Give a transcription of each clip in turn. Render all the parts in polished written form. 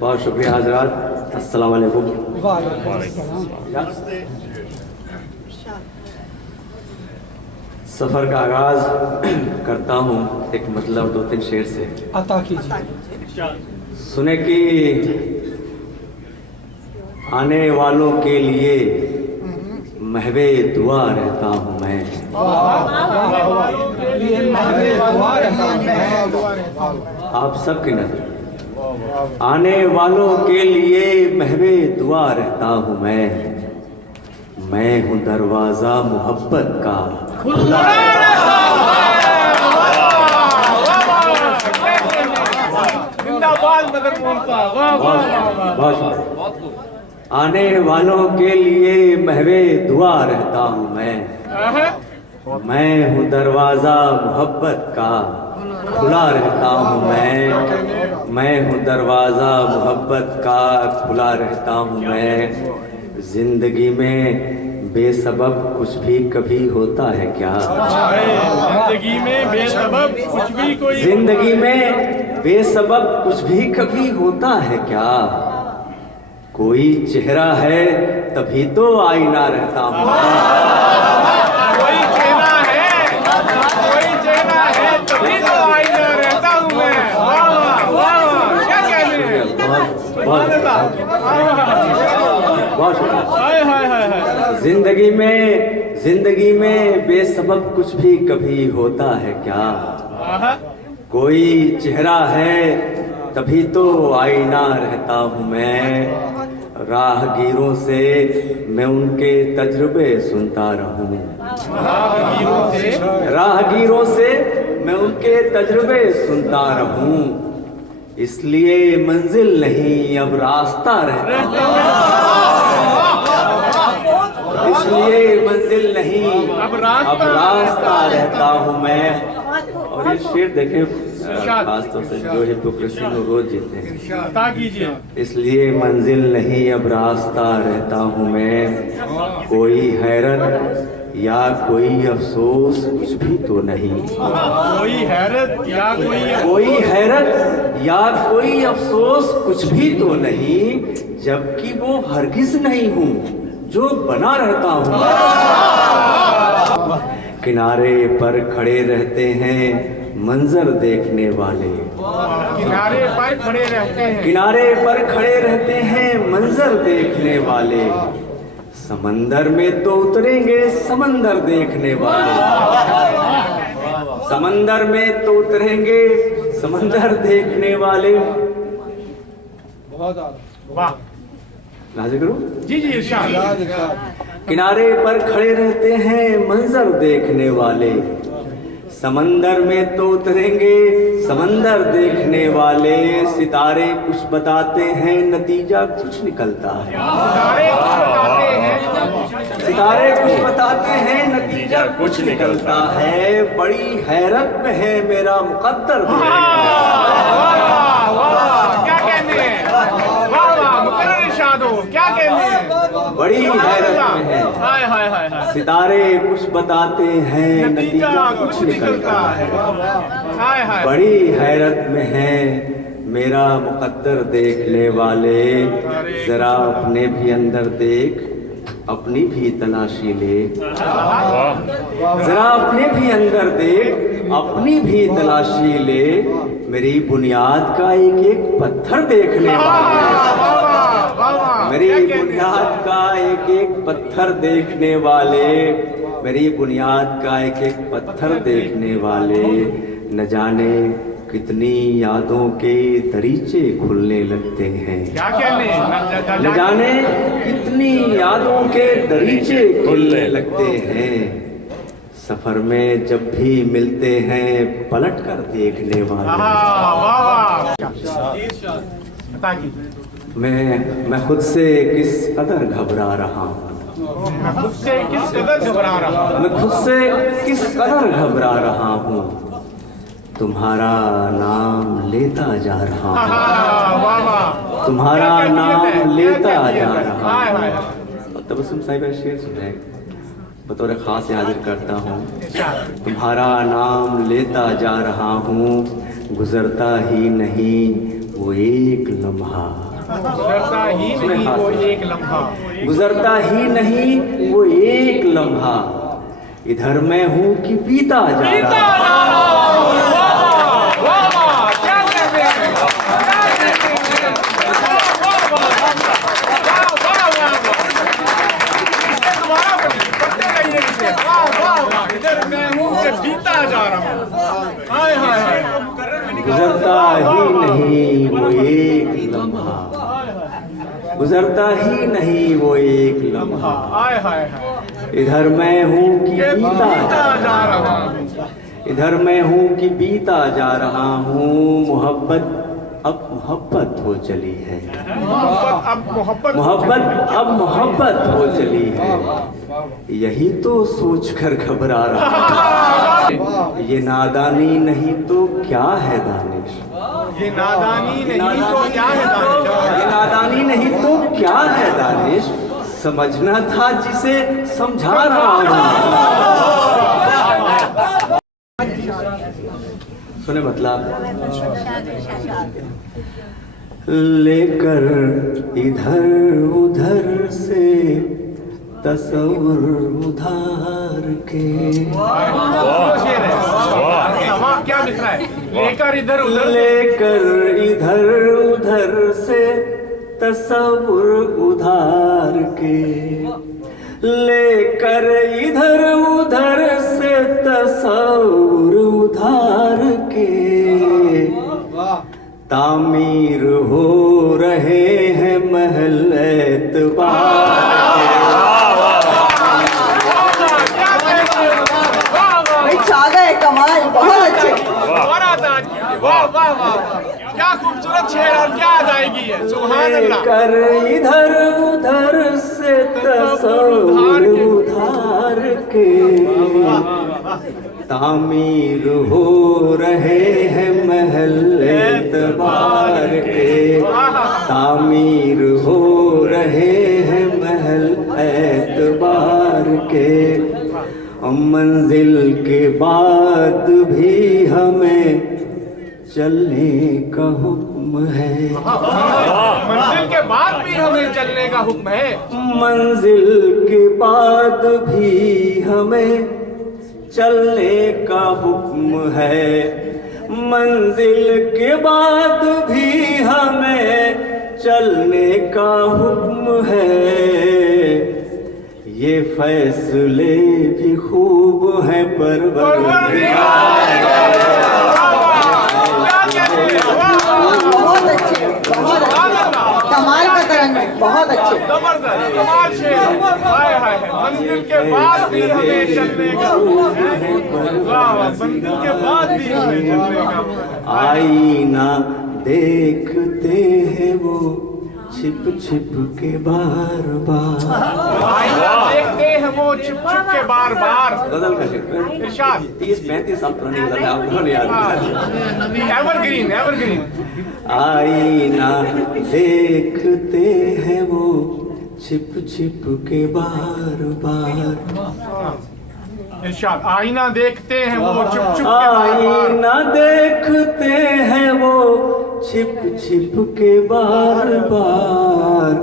बहुत शुक्रिया हजरात। अस्सलाम वालेकुम। सफ़र का आगाज़ करता हूँ एक मतलब 2-3 शेर से। अता कीजिए। सुने कि आने वालों के लिए महवे दुआ रहता हूँ मैं। आप सबकी नजर आने वालों के लिए महवे दुआ रहता हूँ मैं हूँ दरवाजा मोहब्बत का खुला। आने वालों के लिए महवे दुआ रहता हूँ मैं हूँ दरवाजा मोहब्बत का खुला रहता हूँ मैं हूँ दरवाजा मोहब्बत का खुला रहता हूँ मैं। जिंदगी में बेसबब कुछ भी कभी होता है क्या? जिंदगी में बेसबब कुछ भी जिंदगी में बेसबब कुछ भी कभी होता है क्या? कोई चेहरा है तभी तो आईना रहता हूँ। कोई चेहरा है तभी तो आईना रहता हूँ मैं। वाह क्या कहने हैं। बहुत जिंदगी में बेसबब कुछ भी कभी होता है क्या? कोई चेहरा है तभी तो आईना रहता हूँ मैं। राहगीरों से मैं उनके तजुर्बे सुनता रहूं। राहगीरों से मैं उनके तजुर्बे सुनता रहूं। इसलिए मंजिल नहीं अब रास्ता रहता हूं। इसलिए मंजिल नहीं अब रास्ता रहता हूँ मैं। और ये शेर देखें खासतौर से जो हिपोक्रेसी को रोज जीते हैं। इसलिए मंजिल नहीं अब रास्ता रहता हूँ मैं। कोई हैरत या कोई अफसोस कुछ भी तो नहीं। कोई हैरत या कोई अफसोस कुछ भी तो नहीं। जबकि वो हरगिज नहीं हूँ जो बना रहता हूँ। किनारे पर खड़े रहते हैं मंजर देखने वाले। किनारे पर खड़े रहते हैं मंजर देखने वाले। समंदर में तो उतरेंगे समंदर देखने वाले। समंदर में तो उतरेंगे समंदर देखने वाले। वाह करो जी इरशाद। किनारे पर खड़े रहते हैं मंजर देखने वाले। समंदर में तो उतरेंगे समंदर देखने वाले। सितारे कुछ बताते हैं नतीजा कुछ निकलता है। सितारे कुछ बताते हैं नतीजा कुछ निकलता है। बड़ी हैरत में है मेरा मुकद्दर। क्या कहने हैं। क्या कहने हैं। बड़ी हैरत में है। सितारे कुछ बताते हैं नतीजा कुछ निकलता है। बड़ी हैरत में है मेरा मुकद्दर देखने वाले। जरा अपने भी अंदर देख अपनी भी तलाशी ले। जरा अपने भी अंदर देख अपनी भी तलाशी ले। मेरी बुनियाद का एक एक पत्थर देखने वाले। मेरी बुनियाद का एक एक पत्थर देखने वाले। मेरी बुनियाद का एक एक पत्थर देखने वाले। न जाने कितनी यादों के दरीचे खुलने लगते हैं। न जाने कितनी यादों के दरीचे खुलने लगते हैं। सफर में जब भी मिलते हैं पलट कर देखने वाले। मैं खुद से किस कदर घबरा रहा हूँ। मैं खुद से किस कदर घबरा रहा हूँ। तुम्हारा नाम लेता जा रहा हूँ। तुम्हारा नाम लेता जा रहा हूँ। तबस्सुम साहिब शेर सुनाए बतौर खास हाजिर करता हूँ। तुम्हारा नाम लेता जा रहा हूँ। गुजरता ही नहीं वो एक लम्हा। गुजरता ही नहीं वो एक लम्हा। गुजरता ही नहीं वो एक लम्हा, इधर मैं हूँ कि बीता जा रहा बीता जा रहा हूँ। हाय हाय हाय, गुजरता ही नहीं वो एक लम्हा, गुजरता ही नहीं वो एक लम्हा, हाय हाय हाय, इधर मैं हूँ कि बीता जा रहा हूँ। इधर मैं हूँ कि बीता जा रहा हूँ। मोहब्बत अब मोहब्बत हो चली है, मोहब्बत अब मोहब्बत, मोहब्बत अब मोहब्बत हो चली है, यही तो सोचकर घबरा रहा हूँ। ये नादानी नहीं तो क्या है दानिश, ये नादानी नहीं तो क्या है दानिश, ये नादानी नहीं तो क्या है दानिश, समझना था जिसे समझा रहा हूँ। सुने मतलब, लेकर इधर उधर से तस्वीर उधार के, क्या लिख रहा है? लेकर इधर उधर, लेकर इधर उधर से तस्वीर उधार के, लेकर इधर उधर से तस्वीर उधार के, तामीर हो रहे हैं महल एतबार भाई छा गए, कमाल, बहुत अच्छे। वाह वाह वाह, क्या खूबसूरत शेर और क्या अदायगी है, सुभान अल्लाह। कर इधर उधर से तस्वीर उधार के, तामीर हो रहे हैं महल एतबार के, तामीर हो रहे हैं महल एतबार के, मंजिल के बाद भी हमें चलने का हुक्म है, मंजिल के बाद भी हमें चलने का हुक्म है, मंजिल के बाद भी हमें चलने का हुक्म है, मंजिल के बाद भी हमें चलने का हुक्म है, ये फैसले भी खूब हैं बहुत अच्छे, बहुत अच्छे, कमाल का तरंग, बहुत अच्छे। जबरदस्त, कमाल शेर। हाय हाय, मंजिल के बाद भी हमें चलने का, वाह वाह, मंजिल के बाद भी हमें चलने का। आईना देखते हैं वो छिप छिप के बार बार, आईना देखते हैं वो छिप छिप के बार बार। गजल का शेर, इरशाद, 30-35 साल पुरानी गजल है, आपको नहीं याद? Evergreen, evergreen. आईना देखते हैं वो छिप छिप के बार बार, इरशाद, आईना देखते हैं वो चुप चुप के बार बार। आईना देखते हैं वो छिप छिप के बार बार,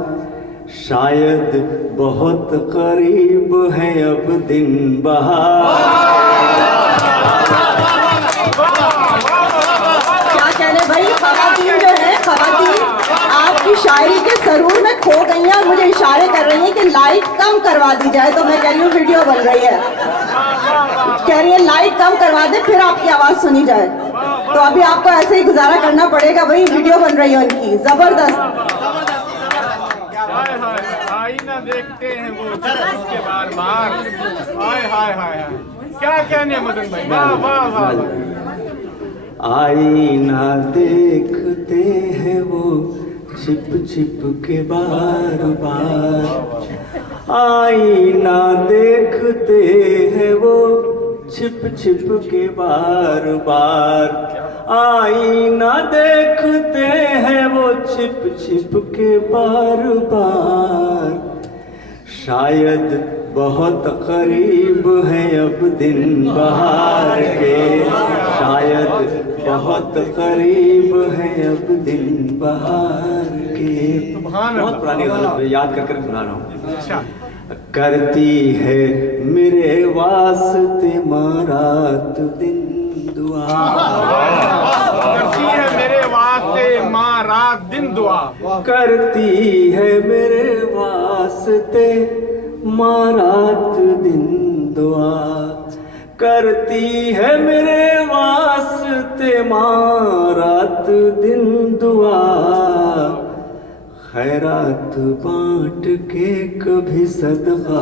शायद बहुत करीब है अब दिन बहार। क्या कह रहे भाई, खवातीन जो है, खवातीन आपकी शायरी के सरूर में खो गई हैं और मुझे इशारे कर रही हैं कि लाइट कम करवा दी जाए, तो मैं कह रही हूँ वीडियो बन रही है, कह रही है लाइट कम करवा दे फिर आपकी आवाज सुनी जाए। तो अभी आपको ऐसे ही गुजारा करना पड़ेगा भाई, वीडियो बन रही है उनकी, जबरदस्त। हाय हाय, आईना देखते हैं वो चुप चुप के बार बार। हाय हाय हाय हाय, क्या कहने मदन भाई, वाह वाह वाह। आईना देखते हैं वो छिप छिप के बार बार, आईना देखते हैं वो छिप छिप के बार बार, आईना देखते हैं वो छिप छिप के बार बार, शायद बहुत करीब है अब दिन बहार के, शायद बहुत करीब है अब दिन बहार के। सुभान बहुत अल्लाह। पुरानी गजल है, याद कर कर सुना रहा हूँ। अच्छा करती है मेरे वास्ते मारात दिन दुआ, करती है मेरे वास्ते माँ रात दिन दुआ, करती है मेरे वास्ते मारात दिन दुआ, करती है मेरे वास्ते मारात दिन दुआ, खैरात बांट के कभी सदका